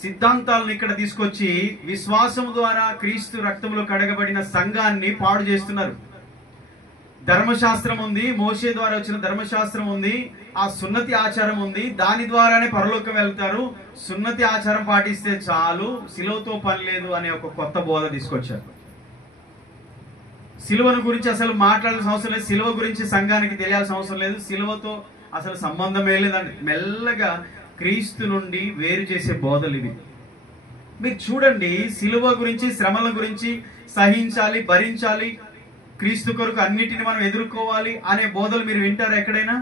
సిద్ధాంతాలను ఇక్కడ తీసుకొచ్చి విశ్వాసం ద్వారా క్రీస్తు రక్తంలో కడగబడిన సంఘాన్ని పాడు చేస్తున్నారు. ధర్మశాస్త్రం ఉంది, మోషే ద్వారా వచ్చిన ధర్మశాస్త్రం ఉంది, ఆ సున్నతి ఆచారం ఉంది, దాని ద్వారానే పరలోకం వెళ్తారు, సున్నతి ఆచారం పాటిస్తే చాలు, సిలువతో పని లేదు అనే ఒక కొత్త బోధ తీసుకొచ్చారు. సిలువను గురించి అసలు మాట్లాడాల్సిన అవసరం లేదు, సిలువ గురించి సంఘానికి తెలియాల్సిన అవసరం లేదు, సిలువతో అసలు సంబంధమే లేదండి. మెల్లగా క్రీస్తు నుండి వేరు చేసే బోధలు ఇవి. మీరు చూడండి, సిలువ గురించి, శ్రమల గురించి, సహించాలి, భరించాలి, క్రీస్తు కొరకు అన్నిటిని మనం ఎదుర్కోవాలి అనే బోధలు మీరు వింటారా? ఎక్కడైనా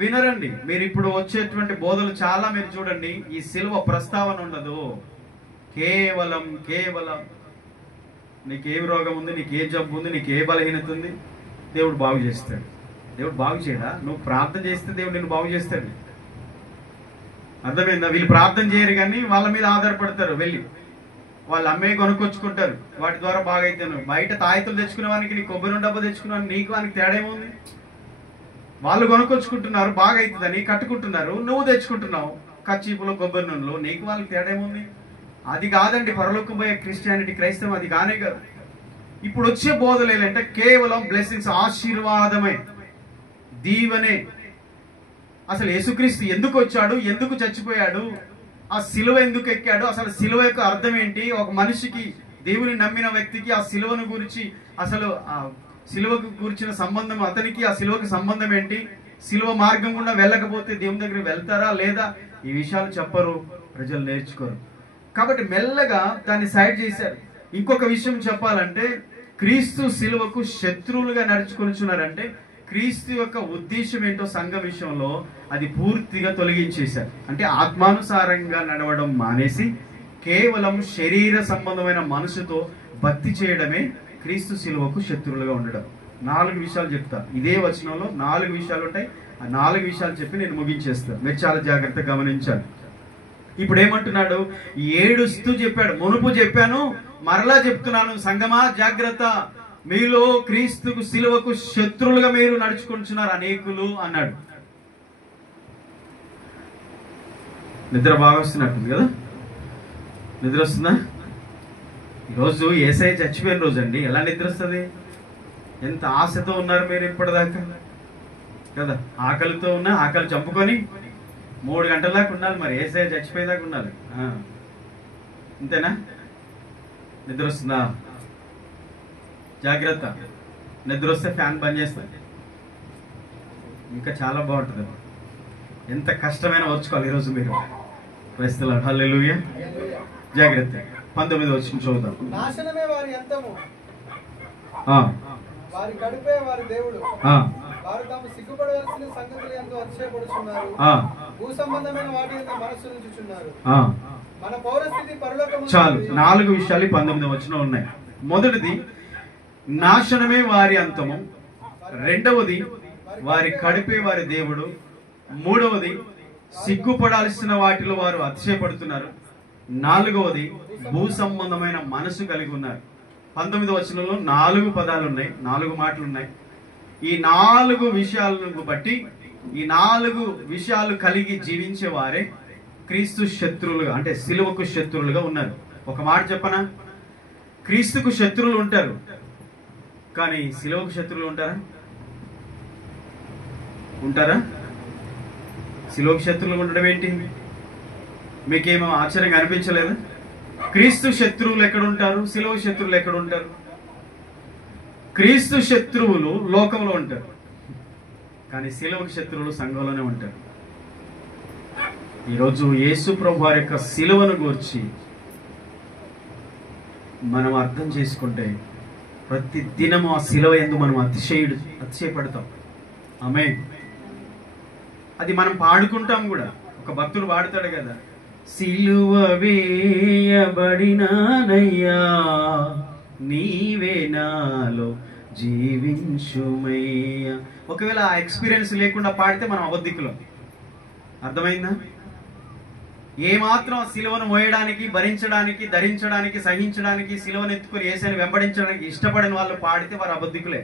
వినరండి. మీరు ఇప్పుడు వచ్చేటువంటి బోధలు చాలా మీరు చూడండి, ఈ సిలువ ప్రస్తావన ఉండదు. కేవలం నీకేం రోగం ఉంది, నీకే జబ్బు ఉంది, నీకే బలహీనత ఉంది, దేవుడు బాగు చేస్తాడు. దేవుడు బాగు చేయడా? నువ్వు ప్రార్థన చేస్తే దేవుడు నిన్ను బాగు చేస్తాడు. అర్థమైందా? వీళ్ళు ప్రార్థన చేయరు కానీ వాళ్ళ మీద ఆధారపడతారు. వెళ్ళి వాళ్ళు అమ్మే కొనుక్కొచ్చుకుంటారు, వాటి ద్వారా బాగా అవుతాను. బయట తాయితులు తెచ్చుకునే వానికి, నీ కొబ్బరి డబ్బా తెచ్చుకున్నాను, నీకు వానికి తేడా ఏముంది? వాళ్ళు కొనుక్కొచ్చుకుంటున్నారు, బాగా అవుతుందని కట్టుకుంటున్నారు, నువ్వు తెచ్చుకుంటున్నావు కచ్చీపులో, కొబ్బరి నూనెలో, నీకు వాళ్ళకి తేడా ఏముంది? అది కాదండి పరలోకం పోయే క్రిస్టియానిటీ, క్రైస్తవం అది కానే కాదు. ఇప్పుడు వచ్చే బోధలు ఏంటంటే కేవలం బ్లెస్సింగ్స్, ఆశీర్వాదమే, దీవెనే. అసలు యేసుక్రీస్తు ఎందుకు వచ్చాడు, ఎందుకు చచ్చిపోయాడు, ఆ సిలువ ఎందుకు ఎక్కాడు, అసలు సిలువ యొక్క అర్థం ఏంటి, ఒక మనిషికి, దేవుని నమ్మిన వ్యక్తికి ఆ సిలువను గురించి, అసలు ఆ సిలువకు గురించిన సంబంధం, అతనికి ఆ సిలువకు సంబంధం ఏంటి, సిలువ మార్గం గుండా వెళ్ళకపోతే దేవుని దగ్గరికి వెళ్తారా లేదా, ఈ విషయాలు చెప్పరు, ప్రజలు నేర్చుకోరు. కాబట్టి మెల్లగా దాన్ని సైడ్ చేశారు. ఇంకొక విషయం చెప్పాలంటే, క్రీస్తు సిలువకు శత్రువులుగా నడుచుకొనిచున్నారంటే క్రీస్తు యొక్క ఉద్దేశం ఏంటో సంఘం విషయంలో అది పూర్తిగా తొలగించేశారు. అంటే ఆత్మానుసారంగా నడవడం మానేసి కేవలం శరీర సంబంధమైన మనసుతో భక్తి చేయడమే క్రీస్తు సిలువకు శత్రువులుగా ఉండడం. 4 విషయాలు చెప్తా. ఇదే వచనంలో 4 విషయాలు ఉంటాయి. ఆ 4 విషయాలు చెప్పి నేను ముగించేస్తాను. మీరు చాలా జాగ్రత్తగా గమనించాలి. ఇప్పుడు ఏమంటున్నాడు? ఏడుస్తూ చెప్పాడు. మునుపు చెప్పాను, మరలా చెప్తున్నాను, సంగమా జాగ్రత్త, మీలో క్రీస్తుకు సిలువకు శత్రువులుగా మీరు నడుచుకుంటున్నారు అనేకులు అన్నాడు. నిద్ర బాగా వస్తున్నట్టుంది కదా? నిద్ర వస్తుందా? ఈరోజు యేసయ్య చచ్చిపోయిన రోజు అండి. ఎలా నిద్ర వస్తుంది? ఎంత ఆశతో ఉన్నారు మీరు ఇప్పటిదాకా కదా? ఆకలితో ఉన్నా, ఆకలి చంపుకొని 3 గంటల దాకా ఉండాలి. మరి యేసయ్య చచ్చిపోయేదాకా ఉండాలి. అంతేనా? నిద్ర వస్తుందా? జాగ్రత్త, నిద్ర వస్తే ఫ్యాన్ బంద్ చేస్తాను, ఇంకా చాలా బాగుంటుంది. ఎంత కష్టమైన ఓర్చుకోవాలి ఈరోజు మీరు. క్రైస్తవులు, హల్లెలూయా. జాగ్రత్త. 19వ వచనం చూద్దాం. నాశనమే వారి అంతము, వారి కడుపే వారి దేవుడు, వారు తాము సిగ్గుపడవలసిన సంగతులు ఎంతో అతిశయపడుచున్నారు, భూ సంబంధమైన వాటి యందు మనస్సు ఉంచుచున్నారు. మన పౌరస్థితి పరలోకము. చాలు, 4 విషయాలు 19వ వచనం ఉన్నాయి. మొదటిది నాశనమే వారి అంతము, రెండవది వారి కడుపే వారి దేవుడు, మూడవది సిగ్గుపడాల్సిన వాటిలో వారు అతిశయపడుతున్నారు, నాలుగవది భూ సంబంధమైన మనసు కలిగి ఉన్నారు. 19వ వచనంలో 4 పదాలు ఉన్నాయి, 4 మాటలు ఉన్నాయి. ఈ 4 విషయాలను బట్టి, ఈ 4 విషయాలు కలిగి జీవించే వారే క్రీస్తు శత్రువులుగా, అంటే సిలువకు శత్రువులుగా ఉన్నారు. ఒక మాట చెప్పనా? క్రీస్తుకు శత్రువులు ఉంటారు, కానీ సిలువకు శత్రువులు ఉంటారా? ఉంటారా? సిలువకు శత్రువులు ఉండడం ఏంటి? మీకేమో ఆశ్చర్యంగా అనిపించలేదు? క్రీస్తు శత్రువులు ఎక్కడ ఉంటారు? సిలువ శత్రువులు ఎక్కడ ఉంటారు? క్రీస్తు శత్రువులు లోకంలో ఉంటారు, కానీ సిలువకు శత్రువులు సంఘంలోనే ఉంటారు. ఈరోజు యేసు ప్రభు వారి యొక్క సిలువను గూర్చి మనం అర్థం చేసుకుంటే ప్రతి దినము ఆ సిలువ యందు మనం అతిశయపడతాం. ఆమేన్. అది మనం పాడుకుంటాం కూడా. ఒక భక్తుడు పాడుతాడు కదా, సిలువ వేయబడినానయ్యా నీవే నాలో జీవించుమయ్యా. ఒకవేళ ఆ ఎక్స్పీరియన్స్ లేకుండా పాడితే మనం అబద్ధికులం. అర్థమైందా? ఏమాత్రం సిలువను మోయడానికి, భరించడానికి, ధరించడానికి, సహించడానికి, సిలువను ఎత్తుకుని యేసుని వెంబడించడానికి ఇష్టపడిన వాళ్ళు పాడితే వారు అబద్ధికులే.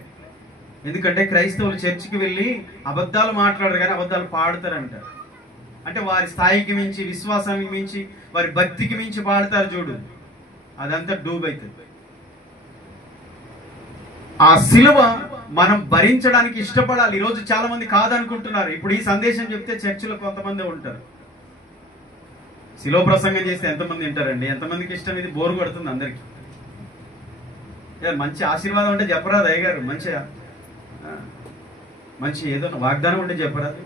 ఎందుకంటే క్రైస్తవులు చర్చికి వెళ్ళి అబద్ధాలు మాట్లాడరు కానీ అబద్ధాలు పాడతారంట. అంటే వారి స్థాయికి మించి, విశ్వాసానికి మించి, వారి భక్తికి మించి పాడతారు చూడు, అదంతా డూబ్ అవుతుంది. ఆ సిలువ మనం భరించడానికి ఇష్టపడాలి. ఈరోజు చాలా మంది కాదనుకుంటున్నారు. ఇప్పుడు ఈ సందేశం చెప్తే చర్చిలో కొంతమంది ఉంటారు. సిలువ ప్రసంగం చేస్తే ఎంతమంది వింటారండి? ఎంతమందికి ఇష్టం? ఇది బోరు కొడుతుంది అందరికి. మంచి ఆశీర్వాదం ఉంటే చెప్పరాదు అయ్యగారు, మంచి ఏదో వాగ్దానం ఉంటే చెప్పరాదు.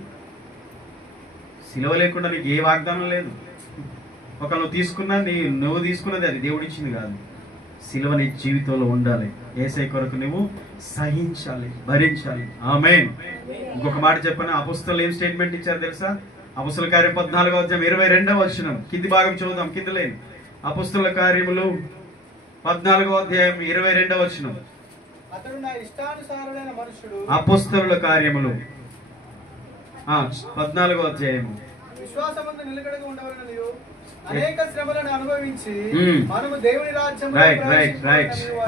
సిలువ లేకుండా నీకు ఏ వాగ్దానం లేదు. ఒక నువ్వు తీసుకున్నా, నువ్వు తీసుకున్నది అది దేవుడిచ్చింది కాదు. సిలువ నీ జీవితంలో ఉండాలి. యేసయ్య కొరకు నువ్వు సహించాలి, భరించాలి. ఆమేన్. ఇంకొక మాట చెప్పను, అపొస్తలులు ఏం స్టేట్మెంట్ ఇచ్చారు తెలుసా? అపొస్తలుల కార్యం 14వ అధ్యాయం 22వ వచనం కింది భాగం చదువుదాం, కింద లేని అపొస్తలుల కార్యములు 14వ అధ్యాయం 22వ వచనం. అపొస్తలుల కార్యములు 14వ అధ్యాయము. విశ్వాసమందు నిలకడగా ఉండవలెననియు అనేక శ్రమలను అనుభవించి మనము దేవుని రాజ్యములో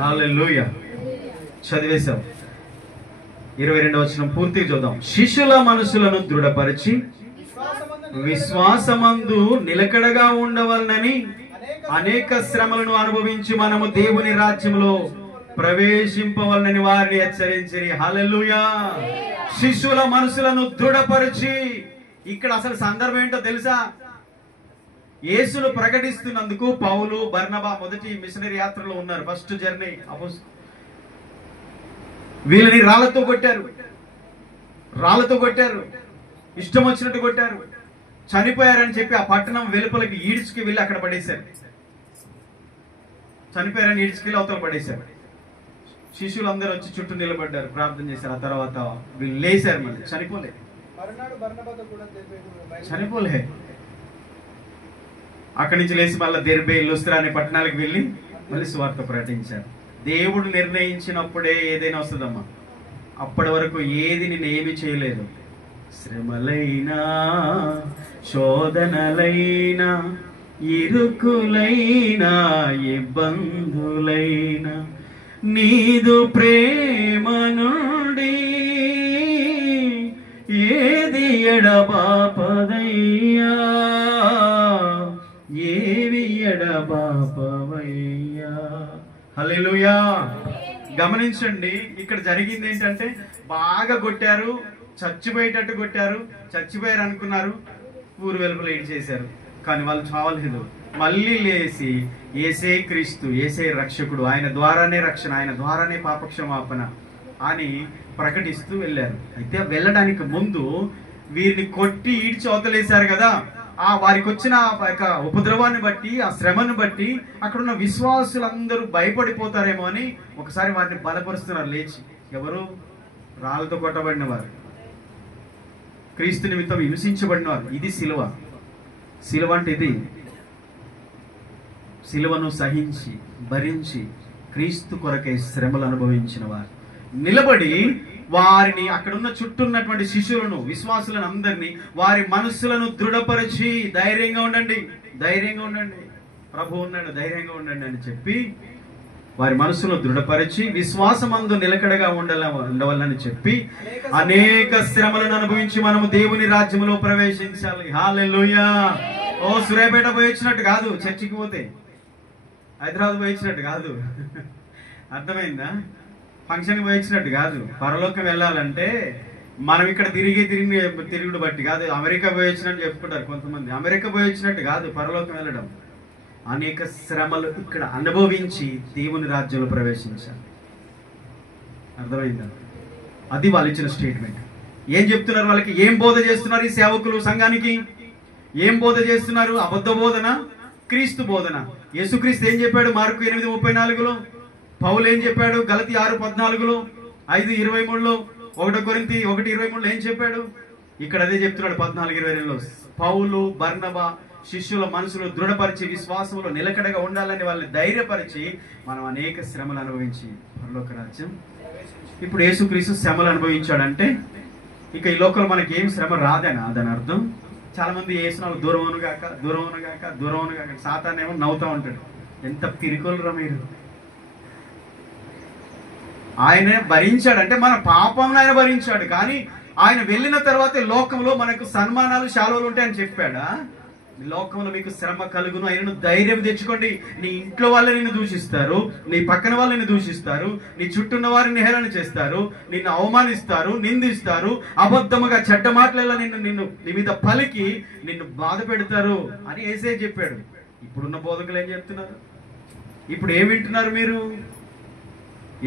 హల్లెలూయా. చదివేశాం. 22వ వచనం పూర్తిగా చూద్దాం. శిష్యుల మనసులను దృఢపరిచి విశ్వాసమందు నిలకడగా ఉండవలనని అనేక శ్రమలను అనుభవించి మనము దేవుని రాజ్యములో ప్రవేశింపవలనని వారిని హెచ్చరించిరి. హల్లెలూయా. శిష్యుల మనసులను దృఢపరిచి, ఇక్కడ అసలు సందర్భం ఏంటో తెలుసా? యేసును ప్రకటిస్తున్నందుకు పౌలు, బర్నబా మొదటి మిషనరీ యాత్రలో ఉన్నారు. First journey. వీళ్ళని రాళ్లతో కొట్టారు, ఇష్టం వచ్చినట్టు కొట్టారు. చనిపోయారని చెప్పి ఆ పట్టణం వెలుపలకి ఈడ్చుకి వెళ్ళి అక్కడ పడేశారు. చనిపోయారని ఈడ్చుకెళ్ళి అవతల పడేశారు. శిష్యులు అందరూ వచ్చి చుట్టూ నిలబడ్డారు, ప్రార్థన చేశారు. ఆ తర్వాత వీళ్ళు లేశారు. మళ్ళీ చనిపోలే. అక్కడి నుంచి లేచి మళ్ళీ దెర్బే, లుస్త్రా అనే పట్టణాలకు వెళ్ళి మళ్ళీ సువార్త ప్రకటించారు. దేవుడు నిర్ణయించినప్పుడే ఏదైనా వస్తుందమ్మా. అప్పటి వరకు ఏది నేను ఏమి చేయలేదు. శ్రమలైనా, శోధనలైనా, ఇరుకులైనా, ఇబ్బందులైనా నీదు ప్రేమ నుండి ఏది ఎడబాపదయ్యా, ఏవి ఎడబాపవయ్యా. హల్లెలూయా. గమనించండి, ఇక్కడ జరిగింది ఏంటంటే బాగా కొట్టారు, చచ్చిపోయేటట్టు కొట్టారు. చచ్చిపోయారు అనుకున్నారు, ఊరు వెలుపల ఏడ్ చేశారు. కానీ వాళ్ళు చావలేదు. మళ్ళీ లేచి యేసే క్రీస్తు, యేసే రక్షకుడు, ఆయన ద్వారానే రక్షణ, ఆయన ద్వారానే పాపక్షమాపణ అని ప్రకటిస్తూ వెళ్ళారు. అయితే వెళ్ళడానికి ముందు వీరిని కొట్టి ఈడ్చి అవతలేశారు కదా. ఆ వారికి వచ్చిన ఉపద్రవాన్ని బట్టి, ఆ శ్రమను బట్టి అక్కడున్న విశ్వాసులందరూ భయపడిపోతారేమో అని ఒకసారి వారిని బలపరుస్తున్నారు లేచి. ఎవరు? రాళ్ళతో కొట్టబడిన వారు, క్రీస్తు నిమిత్తం హింసించబడిన వారు. ఇది సిలువ. సిలువ అంటే ఇది. సిలువను సహించి, భరించి, క్రీస్తు కొరకై శ్రమలు అనుభవించిన వారు నిలబడి వారిని, అక్కడున్న చుట్టూ ఉన్నటువంటి శిష్యులను, విశ్వాసులను అందరినీ వారి మనస్సులను దృఢపరిచి ధైర్యంగా ఉండండి, ధైర్యంగా ఉండండి, ప్రభు ఉన్నాడు, ధైర్యంగా ఉండండి అని చెప్పి వారి మనస్సును దృఢపరిచి విశ్వాసమందు నిలకడగా ఉండవాలని చెప్పి అనేక శ్రమలను అనుభవించి మనము దేవుని రాజ్యములో ప్రవేశించాలి. హల్లెలూయా. ఓ సూర్యాపేట పోయి వచ్చినట్టు కాదు, చర్చికి పోతే హైదరాబాద్ పోయి వచ్చినట్టు కాదు. అర్థమైందా? ఫంక్షన్కి పోయి వచ్చినట్టు కాదు. పరలోకం వెళ్ళాలంటే మనం ఇక్కడ తిరుగుడు బట్టి కాదు. అమెరికా పోయి వచ్చినట్టు చెప్పుకుంటారు కొంతమంది. అమెరికా పోయి వచ్చినట్టు కాదు పరలోకం వెళ్ళడం. అనేక శ్రమలు ఇక్కడ అనుభవించి దేవుని రాజ్యంలో ప్రవేశించాలి. అర్థమైందా? అది వాళ్ళు ఇచ్చిన స్టేట్మెంట్. ఏం చెప్తున్నారు? వాళ్ళకి ఏం బోధ చేస్తున్నారు ఈ సేవకులు? సంఘానికి ఏం బోధ చేస్తున్నారు? అబద్ధ బోధన, క్రీస్తు బోధన. యేసుక్రీస్తు ఏం చెప్పాడు? మార్కు 8:34లో. పౌలు ఏం చెప్పాడు? గలతీ 6:14లో, 5:23లో, 1 కొరింథీ 1:23లో ఏం చెప్పాడు? ఇక్కడ అదే చెప్తున్నాడు 14:22లో. పౌలు, బర్నబా శిష్యుల మనసులో దృఢపరిచి విశ్వాసంలో నిలకడగా ఉండాలని వాళ్ళని ధైర్యపరిచి మనం అనేక శ్రమలు అనుభవించి పరలోక రాజ్యం ఇప్పుడు యేసుక్రీస్తు శ్రమలు అనుభవించాడంటే ఇక ఈ లోకంలో మనకి ఏం శ్రమ రాదని దాని అర్థం. చాలా మంది యేసునాలు దూరం అవునుగాక సాతానేమో నవ్వుతా ఉంటాడు. ఎంత పిరికొలరా మీరు. ఆయన భరించాడంటే మన పాపం ఆయన భరించాడు, కానీ ఆయన వెళ్ళిన తర్వాత లోకంలో మనకు సన్మానాలు శాలువలు ఉంటాయని చెప్పాడా? లోకంలో మీకు శ్రమ కలుగును, ఆయన ధైర్యం తెచ్చుకోండి. నీ ఇంట్లో వాళ్ళని నిన్ను దూషిస్తారు, నీ పక్కన వాళ్ళని దూషిస్తారు, నీ చుట్టూన్న వారిని హేళన చేస్తారు, నిన్ను అవమానిస్తారు, నిందిస్తారు, అబద్ధముగా చెడ్డ మాటలలో నిన్ను నీ మీద పలికి నిన్ను బాధ పెడతారు అని యేసే చెప్పాడు. ఇప్పుడున్న బోధకులు ఏం చెప్తున్నారు? ఇప్పుడు ఏం వింటున్నారు మీరు?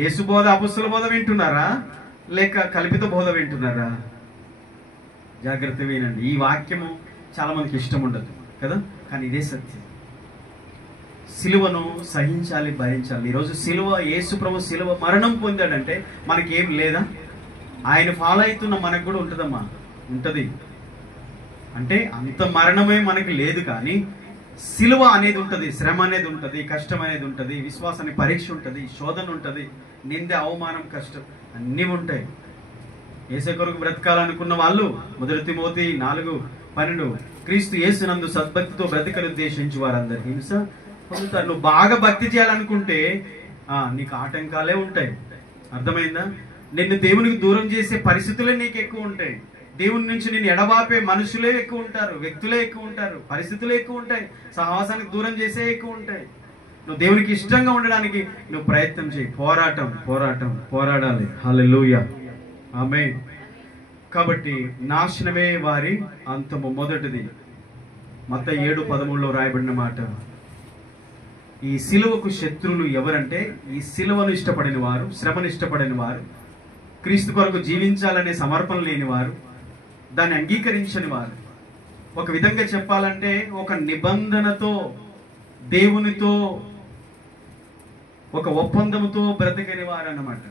యేసు బోధ, అపొస్తలుల బోధ వింటున్నారా, లేక కల్పిత బోధ వింటున్నారా? జాగ్రత్త వినండి. ఈ వాక్యము చాలా మందికి ఇష్టం ఉండదు కదా, కానీ ఇదే సత్యం. సిలువను సహించాలి, భరించాలి. ఈరోజు సిలువ, యేసు ప్రభు సిలువ మరణం పొందాడంటే మనకి ఏం లేదా? ఆయన ఫాలో అవుతున్న మనకు కూడా ఉంటుందమ్మా, ఉంటది. అంటే అంత మరణమే మనకి లేదు, కానీ సిలువ అనేది ఉంటుంది, శ్రమ అనేది ఉంటుంది, కష్టం అనేది ఉంటుంది, విశ్వాసానికి పరీక్ష ఉంటుంది, శోధన ఉంటుంది, నింద, అవమానం, కష్టం అన్నీ ఉంటాయి. యేసు కొరకు బ్రతకాలనుకున్న వాళ్ళు 1 తిమోతి 4:12 క్రీస్తు యేసునందు సద్భక్తితో బ్రతికను ఉద్దేశించి వారందరి హింస పొందుతారు. నువ్వు బాగా భక్తి చేయాలనుకుంటే నీకు ఆటంకాలే ఉంటాయి. అర్థమైందా? నిన్ను దేవునికి దూరం చేసే పరిస్థితులే నీకు ఎక్కువ ఉంటాయి. దేవుని నుంచి నిన్ను ఎడబాపే మనుషులే ఎక్కువ ఉంటారు, వ్యక్తులే ఎక్కువ ఉంటారు, పరిస్థితులే ఎక్కువ ఉంటాయి, సహవాసానికి దూరం చేసే ఎక్కువ ఉంటాయి. నువ్వు దేవునికి ఇష్టంగా ఉండడానికి నువ్వు ప్రయత్నం చేయి. పోరాడాలి. హల్లెలూయా, ఆమేన్. కాబట్టి నాశనమే వారి అంతము. మొదటిది మత్తయి 7:13 రాయబడిన మాట. ఈ సిలువకు శత్రువులు ఎవరంటే ఈ సిలువను ఇష్టపడిన వారు, శ్రమను ఇష్టపడిన వారు, క్రీస్తు కొరకు జీవించాలనే సమర్పణ లేని వారు, దాన్ని అంగీకరించని వారు. ఒక విధంగా చెప్పాలంటే ఒక నిబంధనతో, దేవునితో ఒక ఒప్పందంతో బ్రతకని వారు అన్నమాట.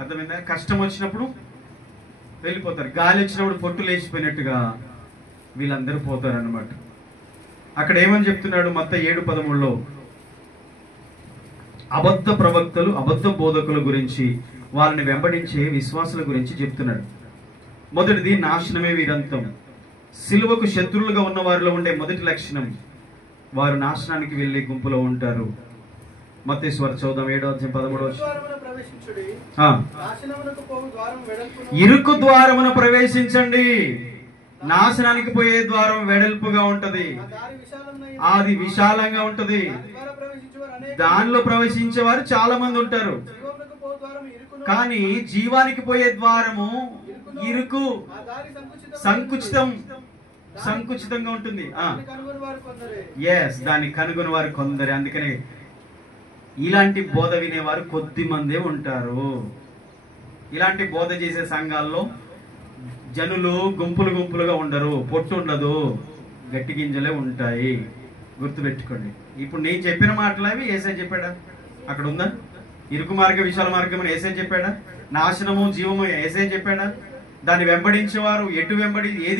అర్థమైందా? కష్టం వచ్చినప్పుడు వెళ్ళిపోతారు, గాలి వచ్చినప్పుడు పొట్టు లేచిపోయినట్టుగా వీళ్ళందరూ పోతారు అన్నమాట. అక్కడ ఏమని చెప్తున్నాడు మత్తయి 7:13 అబద్ధ ప్రవక్తలు, అబద్ధ బోధకుల గురించి, వాళ్ళని వెంబడించే విశ్వాసుల గురించి చెప్తున్నాడు. మొదటిది నాశనమే వీరంతం. సిలువకు శత్రువులుగా ఉన్న వారిలో ఉండే మొదటి లక్షణం, వారు నాశనానికి వెళ్లే గుంపులో ఉంటారు. మత్తయి 7:13 ఇరుకు ద్వారమున ప్రవేశించండి. నాశనానికి పోయే ద్వారం వెడల్పుగా ఉంటది, అది విశాలంగా ఉంటది, దానిలో ప్రవేశించేవారు చాలా మంది ఉంటారు. కానీ జీవానికి పోయే ద్వారము ఇరుకు, సంకుచితంగా ఉంటుంది. దాన్ని కనుగొని వారు కొందరే. అందుకనే ఇలాంటి బోధ వినేవారు కొద్ది మందే ఉంటారు. ఇలాంటి బోధ చేసే సంఘాల్లో జనులు గుంపులుగా ఉండరు, పొట్టు ఉండదు, గట్టి గింజలే ఉంటాయి. గుర్తుపెట్టుకోండి. ఇప్పుడు నేను చెప్పిన మాటలు అవి యేసయ్య చెప్పాడా? అక్కడ ఉందా? ఇరుకు మార్గం, విశాల మార్గం అని యేసయ్య చెప్పాడా? నాశనము, జీవము యేసయ్య చెప్పాడా? దాన్ని వెంబడించేవారు ఏది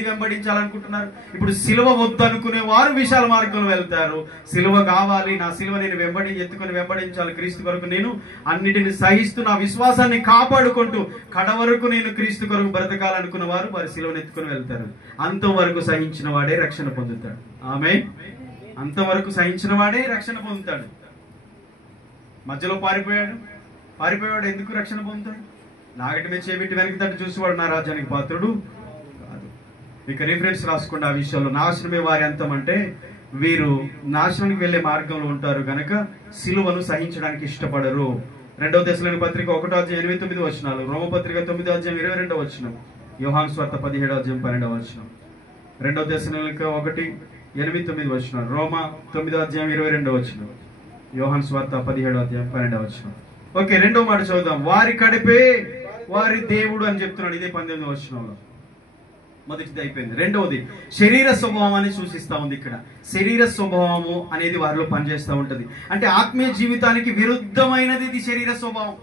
వెంబడించాలనుకుంటున్నారు? ఇప్పుడు సిలువ వద్దు అనుకునే వారు విశాల మార్గంలో వెళ్తారు. సిలువ కావాలి, నా సిలువ నేను ఎత్తుకొని వెంబడించాలి, క్రీస్తు కొరకు నేను అన్నిటిని సహిస్తూ నా విశ్వాసాన్ని కాపాడుకుంటూ కడవరకు నేను క్రీస్తు కొరకు బ్రతకాలనుకున్న వారు వారి సిలువను ఎత్తుకొని వెళ్తారు. అంతవరకు సహించిన వాడే రక్షణ పొందుతాడు. ఆమేన్. అంతవరకు సహించిన వాడే రక్షణ పొందుతాడు. మధ్యలో పారిపోయాడు ఎందుకు రక్షణ పొందుతాడు? నాగటి మీద చేపెట్టి వెనక్కి తట్టు చూసేవాడు నా రాజ్యానికి పాత్రుడు కాదు. ఇక రిఫరెన్స్ రాసుకోండి ఆ విషయంలో. నాశనమే వారి అంతం అంటే వీరు నాశనానికి వెళ్లే మార్గంలో ఉంటారు గనక సిలువను సహించడానికి ఇష్టపడరు. 2వ దశలోని పత్రిక 1:8-9 రోమపత్రిక 9:22 యోహాను స్వార్త 17:12 2వ దశలోనిక 1:8-9 రోమా 9:22 యోహాను స్వార్త 17:12 ఓకే. 2వ మాట చదువుదాం. వారి కడిపే వారి దేవుడు అని చెప్తున్నాడు. ఇదే 19వ మొదటిది అయిపోయింది. రెండవది శరీర స్వభావాన్ని సూచిస్తా ఉంది. ఇక్కడ శరీర స్వభావము అనేది వారిలో పనిచేస్తూ ఉంటది. అంటే ఆత్మీయ జీవితానికి విరుద్ధమైనది ఇది శరీర స్వభావం.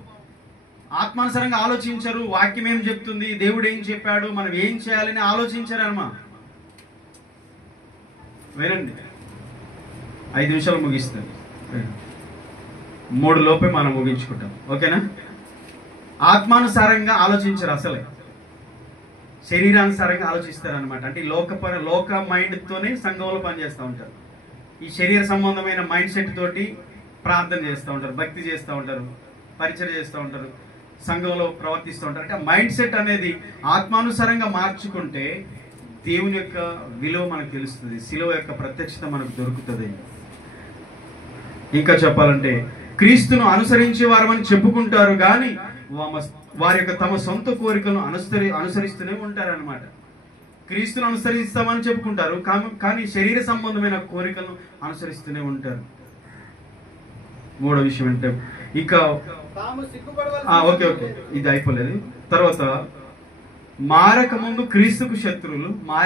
ఆత్మానుసారంగా ఆలోచించరు. వాక్యం ఏం చెప్తుంది, దేవుడు ఏం చెప్పాడు, మనం ఏం చేయాలని ఆలోచించరు అన్నమా. వినండి, 5 నిమిషాలు ముగిస్తుంది. 3 లోపే మనం ముగించుకుంటాం. ఓకేనా? ఆత్మానుసారంగా ఆలోచించరు, అసలే శరీరానుసారంగా ఆలోచిస్తారు అనమాట. అంటే లోక మైండ్ తోనే సంఘంలో పనిచేస్తూ ఉంటారు. ఈ శరీర సంబంధమైన మైండ్ సెట్ తోటి ప్రార్థన చేస్తూ ఉంటారు, భక్తి చేస్తూ ఉంటారు, పరిచయం చేస్తూ ఉంటారు, సంఘంలో ప్రవర్తిస్తూ ఉంటారు. అంటే ఆ మైండ్ సెట్ అనేది ఆత్మానుసారంగా మార్చుకుంటే దేవుని యొక్క విలువ మనకు తెలుస్తుంది, శిలువ యొక్క ప్రత్యక్షత మనకు దొరుకుతుంది. ఇంకా చెప్పాలంటే క్రీస్తును అనుసరించే వారమని చెప్పుకుంటారు కానీ వారి యొక్క తమ సొంత కోరికలను అనుసరిస్తూనే ఉంటారన్నమాట. క్రీస్తును అనుసరిస్తామని చెప్పుకుంటారు కానీ శరీర సంబంధమైన కోరికలను అనుసరిస్తూనే ఉంటారు. మూడో విషయం అంటే ఇక ఓకే ఇది అయిపోలేదు. తర్వాత మారక ముందు క్రీస్తుకు శత్రువులు,